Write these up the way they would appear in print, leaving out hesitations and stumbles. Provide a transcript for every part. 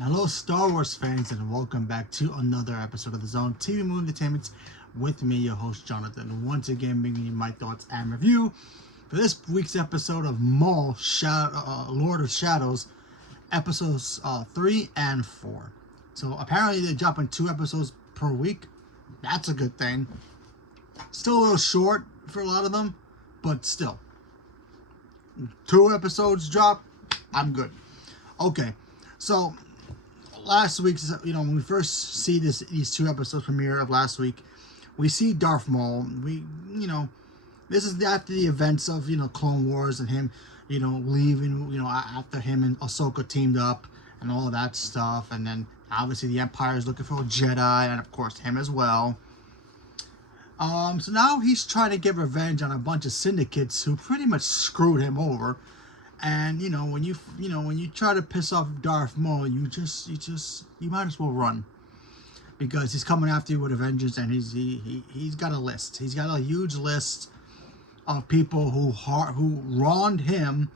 Hello, Star Wars fans, and welcome back to another episode of the Zone TV Movie Entertainment with me, your host Jonathan. Once again, bringing you my thoughts and review for this week's episode of Maul, Lord of Shadows, episodes 3 and 4. So apparently they're dropping 2 episodes per week. That's a good thing. Still a little short for a lot of them, but still. 2 episodes drop, I'm good. Okay, so last week's, when we first see these 2 episodes premiere of last week, we see Darth Maul. This is after the events of, Clone Wars and him, leaving, after him and Ahsoka teamed up and all of that stuff. And then obviously the Empire is looking for a Jedi and of course him as well. So now he's trying to get revenge on a bunch of syndicates who pretty much screwed him over. And when you try to piss off Darth Maul, you might as well run, because he's coming after you with a vengeance, and he's got a list. He's got a huge list of people who wronged him,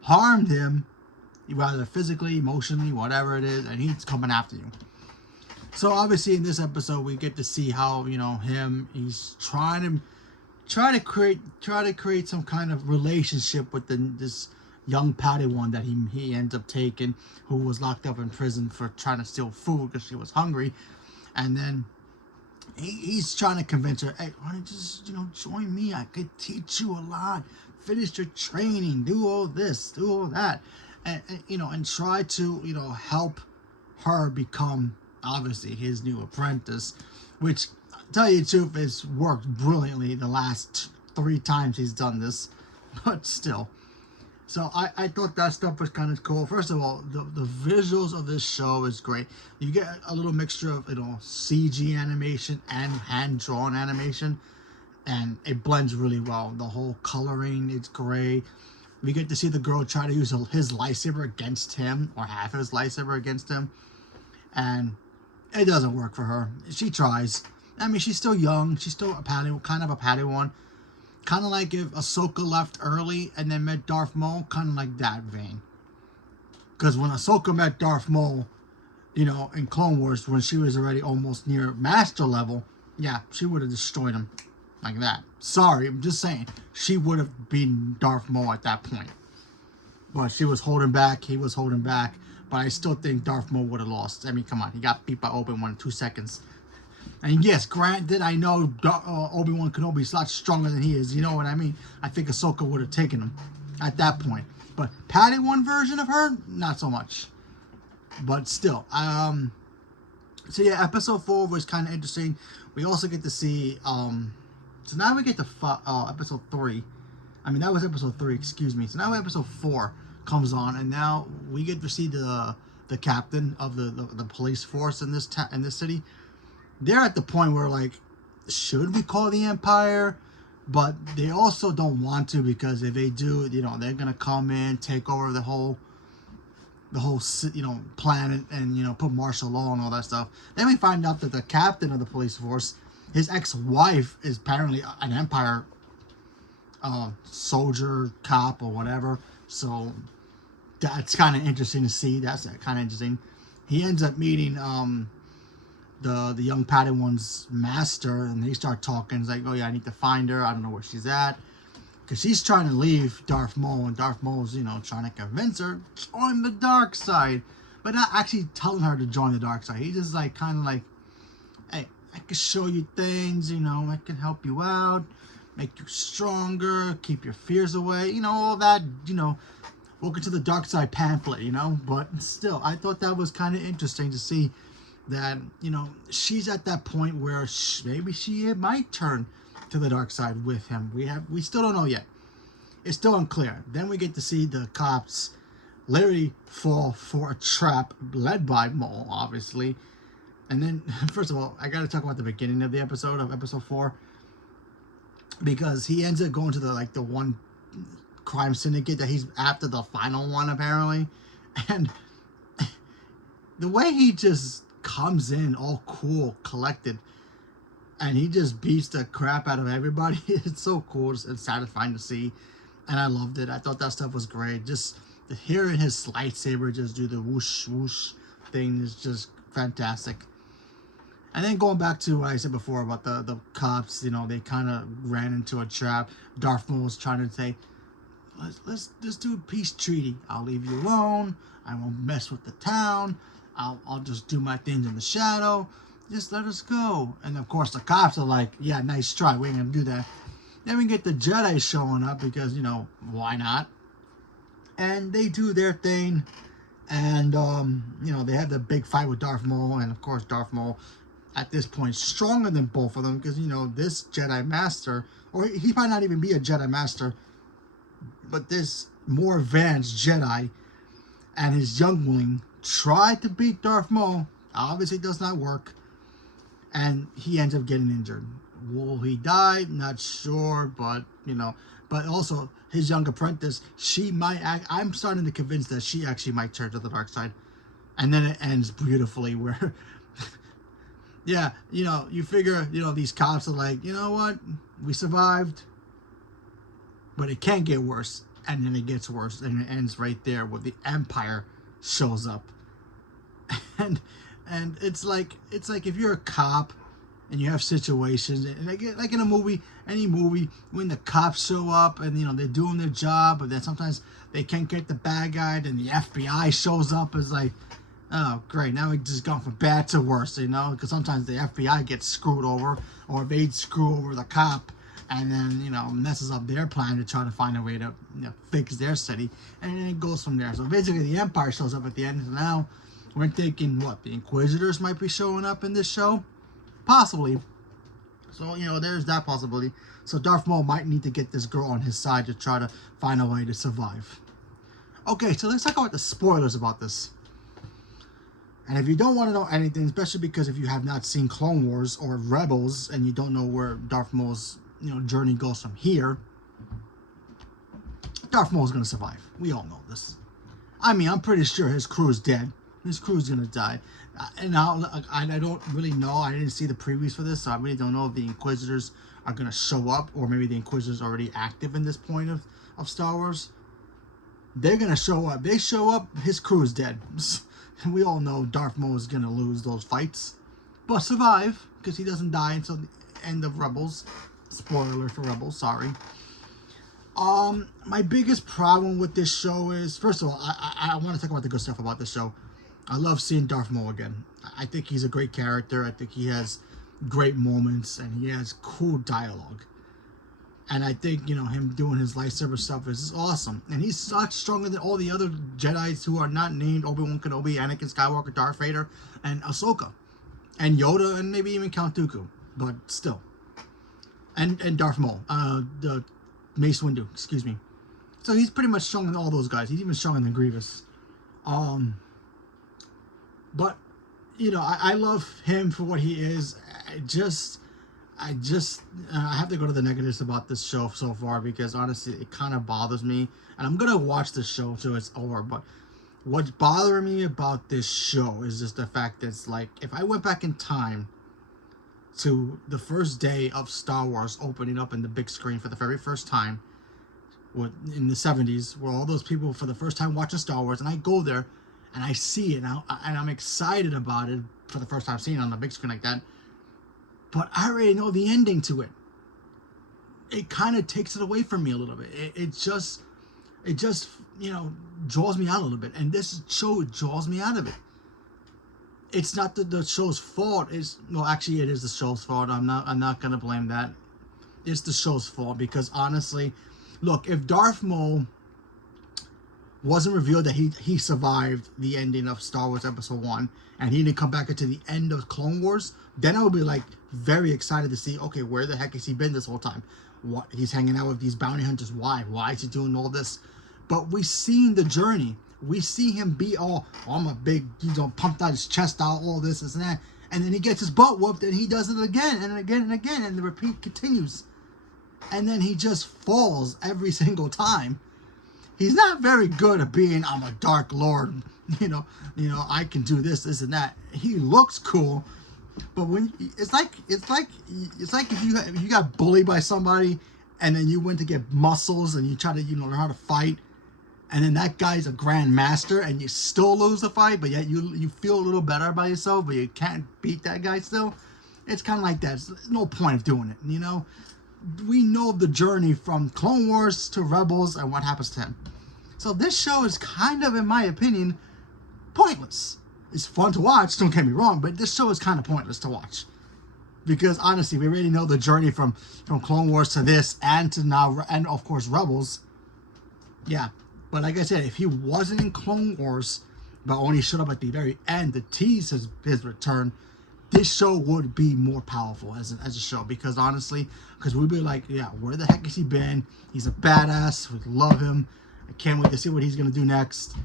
harmed him, either physically, emotionally, whatever it is, and he's coming after you. So obviously in this episode we get to see how he's trying to create some kind of relationship with this young Padawan that he ends up taking, who was locked up in prison for trying to steal food because she was hungry. And then he's trying to convince her, hey, why don't you just join me? I could teach you a lot. Finish your training, do all this, do all that, and try to help her become obviously his new apprentice, which, tell you the truth, has worked brilliantly the last 3 times he's done this. But still, so I thought that stuff was kind of cool. First of all, the visuals of this show is great. You get a little mixture of CG animation and hand-drawn animation, and it blends really well. The whole coloring is great. We get to see the girl try to use his lightsaber against him, or half his lightsaber against him, and it doesn't work for her. She tries. I mean, she's still young. She's still kind of a Padawan. Kind of like if Ahsoka left early and then met Darth Maul, kind of like that vein. Because when Ahsoka met Darth Maul, in Clone Wars, when she was already almost near Master level, yeah, she would have destroyed him like that. Sorry, I'm just saying. She would have beaten Darth Maul at that point. But she was holding back. He was holding back. But I still think Darth Maul would have lost. I mean, come on. He got beat by Obi-Wan in 2 seconds. And yes, granted, I know Obi-Wan Kenobi is a lot stronger than he is. You know what I mean? I think Ahsoka would have taken him at that point. But Padawan version of her, not so much. But still. So yeah, episode 4 was kind of interesting. We also get to see... so now we get to episode 3. I mean, that was episode 3, excuse me. So now episode 4 comes on, and now we get to see the captain of the police force in this city. They're at the point where, like, should we call the Empire? But they also don't want to, because if they do, they're gonna come in, take over the whole planet, and put martial law and all that stuff. Then we find out that the captain of the police force, his ex-wife, is apparently an Empire soldier, cop, or whatever. So that's kind of interesting to see. That's kind of interesting. He ends up meeting the young Padawan's master, and they start talking. It's like, oh yeah, I need to find her. I don't know where she's at, because she's trying to leave Darth Maul, and Darth Maul's trying to convince her join the dark side, but not actually telling her to join the dark side. He's just like kind of like, hey, I can show you things, I can help you out, make you stronger, keep your fears away, all that, welcome to the dark side pamphlet, but still, I thought that was kind of interesting to see that, she's at that point where maybe she might turn to the dark side with him. We still don't know yet. It's still unclear. Then we get to see the cops literally fall for a trap led by Maul, obviously. And then, first of all, I got to talk about the beginning of the episode, of episode 4, because he ends up going to the one crime syndicate that he's after, the final one, apparently. And the way he just comes in all cool, collected, and he just beats the crap out of everybody. It's so cool and satisfying to see, and I loved it. I thought that stuff was great. Just hearing his lightsaber just do the whoosh whoosh thing is just fantastic. And then going back to what I said before about the cops, they kind of ran into a trap. Darth Maul was trying to say, let's do a peace treaty. I'll leave you alone. I won't mess with the town. I'll just do my things in the shadow. Just let us go. And of course the cops are like, yeah, nice try. We ain't gonna do that. Then we get the Jedi showing up because, why not? And they do their thing. And, they have the big fight with Darth Maul. And of course Darth Maul, at this point, stronger than both of them. Because, this Jedi Master, or he might not even be a Jedi Master, but this more advanced Jedi and his youngling tried to beat Darth Maul. Obviously, it does not work. And he ends up getting injured. Will he die? Not sure, but, But also, his young apprentice, she might I'm starting to convince that she actually might turn to the dark side. And then it ends beautifully where... yeah, you figure, these cops are like, you know what? We survived. But it can't get worse. And then it gets worse. And it ends right there where the Empire shows up. And it's like if you're a cop and you have situations, and like in a movie, any movie, when the cops show up and they're doing their job, but then sometimes they can't get the bad guy, and the FBI shows up. It's like, oh great, now we just gone from bad to worse, because sometimes the FBI gets screwed over, or they screw over the cop, and then messes up their plan to try to find a way to fix their city, and then it goes from there. So basically the Empire shows up at the end. So now we're thinking, what, the Inquisitors might be showing up in this show? Possibly. So, there's that possibility. So Darth Maul might need to get this girl on his side to try to find a way to survive. Okay, so let's talk about the spoilers about this. And if you don't want to know anything, especially because if you have not seen Clone Wars or Rebels and you don't know where Darth Maul's journey goes from here, Darth Maul's going to survive. We all know this. I mean, I'm pretty sure his crew is dead. His crew's gonna die. And now, I don't really know. I didn't see the previews for this, so I really don't know if the Inquisitors are gonna show up, or maybe the Inquisitors are already active in this point of Star Wars. They're gonna show up. They show up, his crew is dead. And we all know Darth Maul is gonna lose those fights, but survive, because he doesn't die until the end of Rebels. Spoiler for Rebels, sorry. My biggest problem with this show is, first of all, I want to talk about the good stuff about this show. I love seeing Darth Maul again. I think he's a great character. I think he has great moments, and he has cool dialogue. And I think, him doing his lightsaber stuff is awesome. And he's such stronger than all the other Jedis who are not named Obi-Wan Kenobi, Anakin Skywalker, Darth Vader, and Ahsoka. And Yoda, and maybe even Count Dooku. But still. And Darth Maul. The Mace Windu, excuse me. So he's pretty much stronger than all those guys. He's even stronger than Grievous. But, I love him for what he is. I have to go to the negatives about this show so far, because honestly, it kind of bothers me. And I'm going to watch this show till it's over. But what's bothering me about this show is just the fact that it's like, if I went back in time to the first day of Star Wars opening up in the big screen for the very first time, in the 70s, where all those people for the first time watching Star Wars, and I go there, and I see it, and I'm excited about it for the first time seeing it on the big screen like that. But I already know the ending to it. It kind of takes it away from me a little bit. It just draws me out a little bit. And this show draws me out of it. It's not the show's fault. Actually, it is the show's fault. I'm not gonna blame that. It's the show's fault, because honestly, look, if Darth Maul wasn't revealed that he survived the ending of Star Wars Episode 1, and he didn't come back until the end of Clone Wars, then I would be like very excited to see, okay, where the heck has he been this whole time? What, he's hanging out with these bounty hunters. Why is he doing all this? But we've seen the journey. We see him be I'm a big, pumped out his chest out, all this and that, and then he gets his butt whooped, and he does it again and again and again, and the repeat continues. And then he just falls every single time. He's not very good at being, I'm a Dark Lord, I can do this and that. He looks cool, but when it's like if you got bullied by somebody, and then you went to get muscles and you try to learn how to fight, and then that guy's a grandmaster, and you still lose the fight, but yet you feel a little better about yourself, but you can't beat that guy still. It's kind of like that. There's no point of doing it, you know? We know the journey from Clone Wars to Rebels and what happens to him. So this show is kind of, in my opinion, pointless. It's fun to watch, don't get me wrong, but this show is kind of pointless to watch. Because honestly, we already know the journey from Clone Wars to this and to now, and of course Rebels. Yeah, but like I said, if he wasn't in Clone Wars, but only showed up at the very end to tease his return, this show would be more powerful as a show. Because honestly, because we'd be like, yeah, where the heck has he been? He's a badass. We love him. I can't wait to see what he's gonna do next.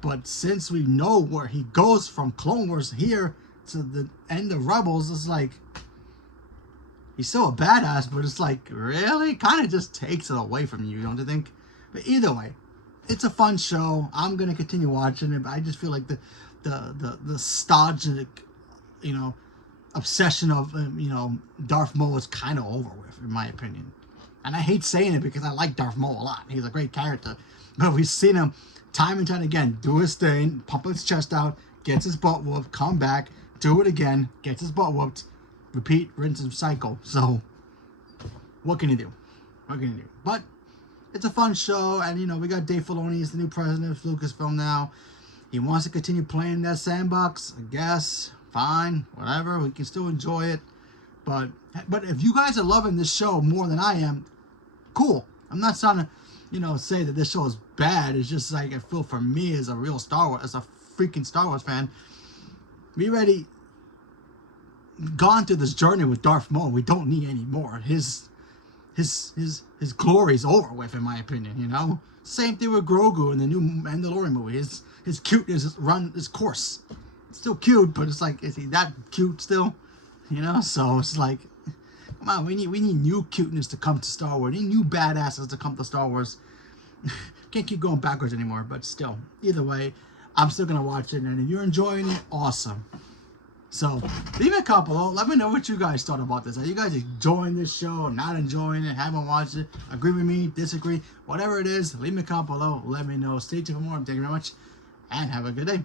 But since we know where he goes from Clone Wars here to the end of Rebels, it's like, he's still a badass, but it's like, really? Kind of just takes it away from you, don't you think? But either way, it's a fun show. I'm going to continue watching it, but I just feel like the nostalgic, you know, obsession of, you know, Darth Maul is kind of over with, in my opinion. And I hate saying it because I like Darth Maul a lot. He's a great character. But we've seen him time and time again do his thing, pump his chest out, gets his butt whooped, come back, do it again, gets his butt whooped, repeat, rinse, and cycle. So, what can you do? What can you do? But it's a fun show, and you know, we got Dave Filoni as the new president of Lucasfilm now. He wants to continue playing that sandbox, I guess. Fine, whatever. We can still enjoy it. But if you guys are loving this show more than I am, cool. I'm not trying to, you know, say that this show is bad. It's just like, I feel for me as a real Star Wars, as a freaking Star Wars fan, we already gone through this journey with Darth Maul. We don't need any more. His glory's over with, in my opinion, you know? Same thing with Grogu in the new Mandalorian movie. His cuteness has run its course. It's still cute, but it's like, is he that cute still? You know? So it's like, come on, we need new cuteness to come to Star Wars. We need new badasses to come to Star Wars. Can't keep going backwards anymore, but still. Either way, I'm still going to watch it, and if you're enjoying it, awesome. So, leave a comment below. Let me know what you guys thought about this. Are you guys enjoying this show, not enjoying it, haven't watched it, agree with me, disagree, whatever it is, leave me a comment below. Let me know. Stay tuned for more. Thank you very much, and have a good day.